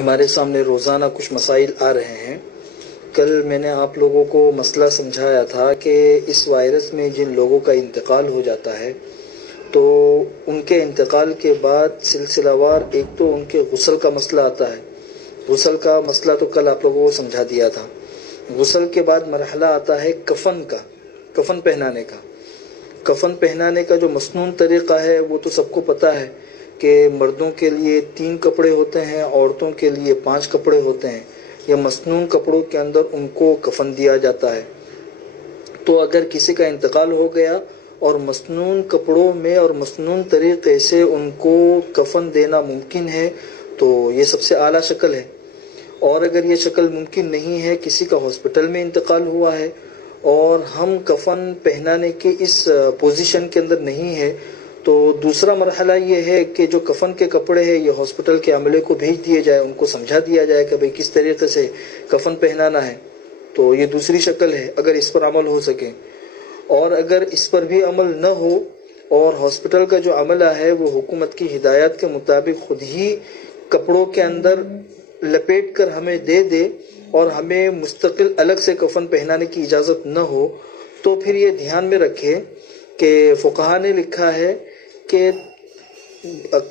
ہمارے سامنے روزانہ کچھ مسائل آ رہے ہیں۔ کل میں نے آپ لوگوں کو مسئلہ سمجھایا تھا کہ اس وائرس میں جن لوگوں کا انتقال ہو جاتا ہے تو ان کے انتقال کے بعد سلسلہ وار ایک تو ان کے غسل کا مسئلہ آتا ہے۔ غسل کا مسئلہ تو کل آپ لوگوں کو سمجھا دیا تھا۔ غسل کے بعد مرحلہ آتا ہے کفن کا، کفن پہنانے کا۔ کفن پہنانے کا جو مسنون طریقہ ہے وہ تو سب کو پتہ ہے کہ مردوں کے لیے 3 کپڑے ہوتے ہیں، عورتوں کے لیے 5 کپڑے ہوتے ہیں۔ یا مسنون کپڑوں کے اندر ان کو کفن دیا جاتا ہے۔ تو اگر کسی کا انتقال ہو گیا اور مسنون کپڑوں میں اور مسنون طریقے سے ان کو کفن دینا ممکن ہے تو یہ سب سے اعلیٰ شکل ہے۔ اور اگر یہ شکل ممکن نہیں ہے، کسی کا ہاسپٹل میں انتقال ہوا ہے اور ہم کفن پہنانے کے اس پوزیشن کے اندر نہیں ہے، تو دوسرا مرحلہ یہ ہے کہ جو کفن کے کپڑے ہیں یہ ہاسپٹل کے عملے کو بھیج دیے جائے، ان کو سمجھا دیا جائے کہ بھئی کس طریقے سے کفن پہنانا ہے۔ تو یہ دوسری شکل ہے اگر اس پر عمل ہو سکے۔ اور اگر اس پر بھی عمل نہ ہو اور ہاسپٹل کا جو عملہ ہے وہ حکومت کی ہدایات کے مطابق خود ہی کپڑوں کے اندر لپیٹ کر ہمیں دے دے اور ہمیں مستقل الگ سے کفن پہنانے کی اجازت نہ ہو، تو پھر یہ دھیان میں رکھے کہ فقہا نے لکھا ہے کہ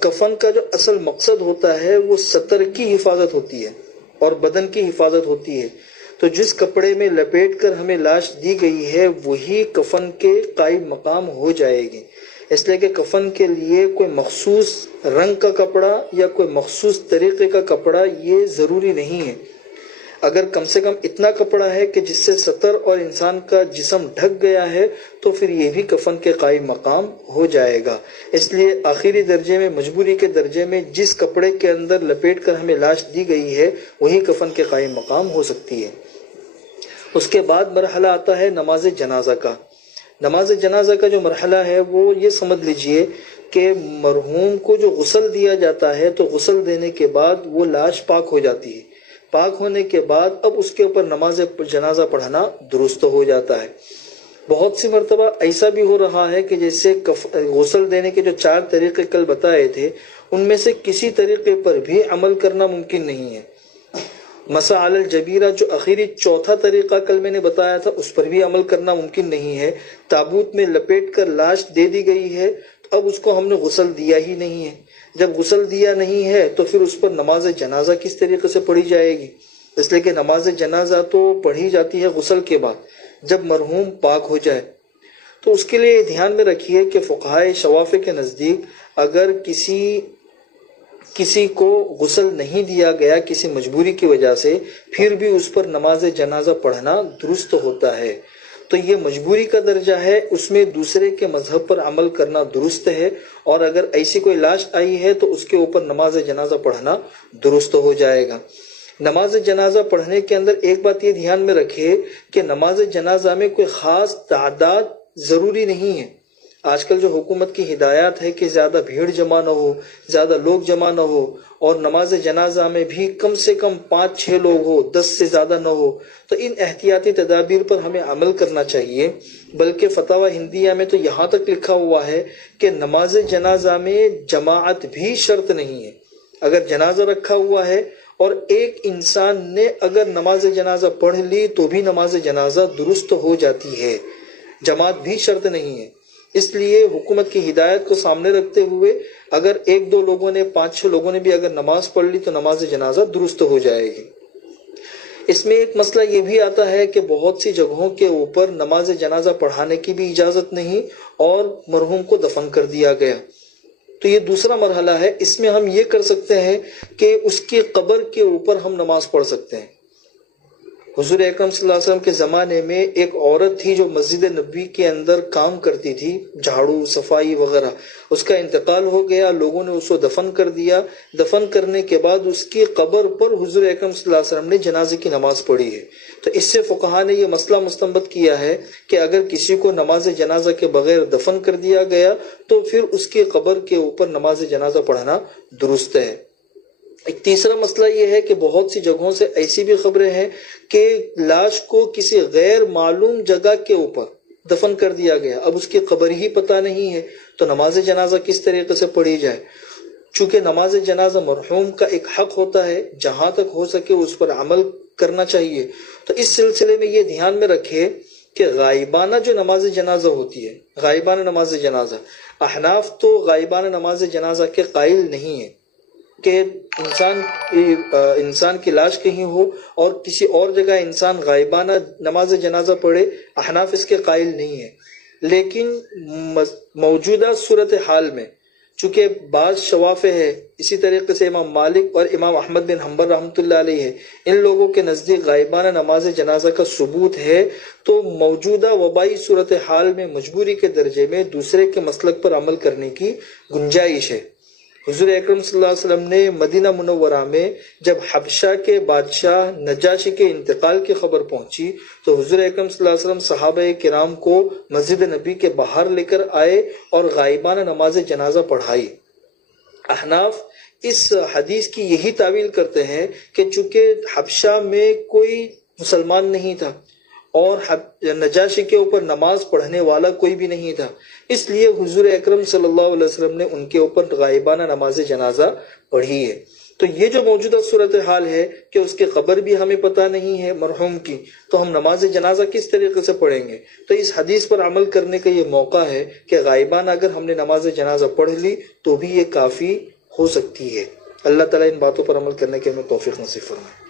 کفن کا جو اصل مقصد ہوتا ہے وہ سطر کی حفاظت ہوتی ہے اور بدن کی حفاظت ہوتی ہے۔ تو جس کپڑے میں لپیٹ کر ہمیں لاش دی گئی ہے وہی کفن کے قائم مقام ہو جائے گی۔ اس لیے کہ کفن کے لیے کوئی مخصوص رنگ کا کپڑا یا کوئی مخصوص طریقے کا کپڑا یہ ضروری نہیں ہے۔ اگر کم سے کم اتنا کپڑا ہے کہ جس سے سطر اور انسان کا جسم ڈھک گیا ہے تو پھر یہ بھی کفن کے قائم مقام ہو جائے گا۔ اس لیے آخری درجے میں، مجبوری کے درجے میں، جس کپڑے کے اندر لپیٹ کر ہمیں لاش دی گئی ہے وہی کفن کے قائم مقام ہو سکتی ہے۔ اس کے بعد مرحلہ آتا ہے نماز جنازہ کا۔ نماز جنازہ کا جو مرحلہ ہے وہ یہ سمجھ لیجئے کہ مرحوم کو جو غسل دیا جاتا ہے تو غسل دینے کے بعد وہ لاش پاک ہو جاتی ہے۔ پاک ہونے کے بعد اب اس کے اوپر نماز جنازہ پڑھنا درست ہو جاتا ہے۔ بہت سی مرتبہ ایسا بھی ہو رہا ہے کہ جیسے غسل دینے کے جو 4 طریقے کل بتائے تھے ان میں سے کسی طریقے پر بھی عمل کرنا ممکن نہیں ہے۔ مسح علی الجبیرہ جو آخری 4تھا طریقہ کل میں نے بتایا تھا اس پر بھی عمل کرنا ممکن نہیں ہے۔ تابوت میں لپیٹ کر لاش دے دی گئی ہے تو اب اس کو ہم نے غسل دیا ہی نہیں ہے۔ جب غسل دیا نہیں ہے تو پھر اس پر نماز جنازہ کس طریقے سے پڑھی جائے گی؟ اس لیے کہ نماز جنازہ تو پڑھی جاتی ہے غسل کے بعد جب مرحوم پاک ہو جائے۔ تو اس کے لیے دھیان میں رکھیے کہ فقہائے شوافع کے نزدیک اگر کسی کو غسل نہیں دیا گیا کسی مجبوری کی وجہ سے پھر بھی اس پر نماز جنازہ پڑھنا درست ہوتا ہے۔ تو یہ مجبوری کا درجہ ہے، اس میں دوسرے کے مذہب پر عمل کرنا درست ہے، اور اگر ایسی کوئی لاش آئی ہے تو اس کے اوپر نماز جنازہ پڑھنا درست ہو جائے گا۔ نماز جنازہ پڑھنے کے اندر ایک بات یہ دھیان میں رکھے کہ نماز جنازہ میں کوئی خاص تعداد ضروری نہیں ہے۔ آج کل جو حکومت کی ہدایات ہے کہ زیادہ بھیڑ جمع نہ ہو، زیادہ لوگ جمع نہ ہو، اور نماز جنازہ میں بھی کم سے کم 5-6 لوگ ہو، 10 سے زیادہ نہ ہو، تو ان احتیاطی تدابیر پر ہمیں عمل کرنا چاہیے۔ بلکہ فتاوی ہندیہ میں تو یہاں تک لکھا ہوا ہے کہ نماز جنازہ میں جماعت بھی شرط نہیں ہے۔ اگر جنازہ رکھا ہوا ہے اور ایک انسان نے اگر نماز جنازہ پڑھ لی تو بھی نماز جنازہ درست ہو جاتی ہے، جماعت بھی شرط نہیں ہے۔ اس لیے حکومت کی ہدایت کو سامنے رکھتے ہوئے اگر 1-2 لوگوں نے 5-6 لوگوں نے بھی اگر نماز پڑھ لی تو نماز جنازہ درست ہو جائے گی۔ اس میں ایک مسئلہ یہ بھی آتا ہے کہ بہت سی جگہوں کے اوپر نماز جنازہ پڑھانے کی بھی اجازت نہیں اور مرحوم کو دفن کر دیا گیا۔ تو یہ دوسرا مرحلہ ہے، اس میں ہم یہ کر سکتے ہیں کہ اس کی قبر کے اوپر ہم نماز پڑھ سکتے ہیں۔ حضور اکرم صلی اللہ علیہ وسلم کے زمانے میں ایک عورت تھی جو مسجد نبوی کے اندر کام کرتی تھی، جھاڑو صفائی وغیرہ۔ اس کا انتقال ہو گیا، لوگوں نے اس کو دفن کر دیا۔ دفن کرنے کے بعد اس کی قبر پر حضور اکرم صلی اللہ علیہ وسلم نے جنازے کی نماز پڑھی ہے۔ تو اس سے فقہا نے یہ مسئلہ مستنبط کیا ہے کہ اگر کسی کو نماز جنازہ کے بغیر دفن کر دیا گیا تو پھر اس کی قبر کے اوپر نماز جنازہ پڑھنا درست ہے۔ ایک تیسرا مسئلہ یہ ہے کہ بہت سی جگہوں سے ایسی بھی خبریں ہیں کہ لاش کو کسی غیر معلوم جگہ کے اوپر دفن کر دیا گیا، اب اس کی قبر ہی پتہ نہیں ہے تو نماز جنازہ کس طریقے سے پڑھی جائے؟ چونکہ نماز جنازہ مرحوم کا ایک حق ہوتا ہے، جہاں تک ہو سکے اس پر عمل کرنا چاہیے۔ تو اس سلسلے میں یہ دھیان میں رکھے کہ غائبانہ جو نماز جنازہ ہوتی ہے، غائبانہ نماز جنازہ، احناف تو غائبانہ نماز جنازہ کے قائل نہیں ہے کہ انسان کی لاش کہیں ہو اور کسی اور جگہ انسان غائبانہ نماز جنازہ پڑھے، احناف اس کے قائل نہیں ہے۔ لیکن موجودہ صورتحال میں چونکہ بعض شوافع ہے، اسی طریقے سے امام مالک اور امام احمد بن حنبل رحمۃ اللہ علیہ ہے، ان لوگوں کے نزدیک غائبانہ نماز جنازہ کا ثبوت ہے، تو موجودہ وبائی صورتحال میں مجبوری کے درجے میں دوسرے کے مسلک پر عمل کرنے کی گنجائش ہے۔ حضور اکرم صلی اللہ علیہ وسلم نے مدینہ منورہ میں جب حبشہ کے بادشاہ نجاشی کے انتقال کی خبر پہنچی تو حضور اکرم صلی اللہ علیہ وسلم صحابہ کرام کو مسجد نبی کے باہر لے کر آئے اور غائبانہ نماز جنازہ پڑھائی۔ احناف اس حدیث کی یہی تعویل کرتے ہیں کہ چونکہ حبشہ میں کوئی مسلمان نہیں تھا اور نجاشی کے اوپر نماز پڑھنے والا کوئی بھی نہیں تھا، اس لیے حضور اکرم صلی اللہ علیہ وسلم نے ان کے اوپر غائبانہ نماز جنازہ پڑھی ہے۔ تو یہ جو موجودہ صورتحال ہے کہ اس کی قبر بھی ہمیں پتہ نہیں ہے مرحوم کی، تو ہم نماز جنازہ کس طریقے سے پڑھیں گے؟ تو اس حدیث پر عمل کرنے کا یہ موقع ہے کہ غائبانہ اگر ہم نے نماز جنازہ پڑھ لی تو بھی یہ کافی ہو سکتی ہے۔ اللہ تعالیٰ ان باتوں پر عمل کرنے کے ہمیں توفیق نصیب فرمائے۔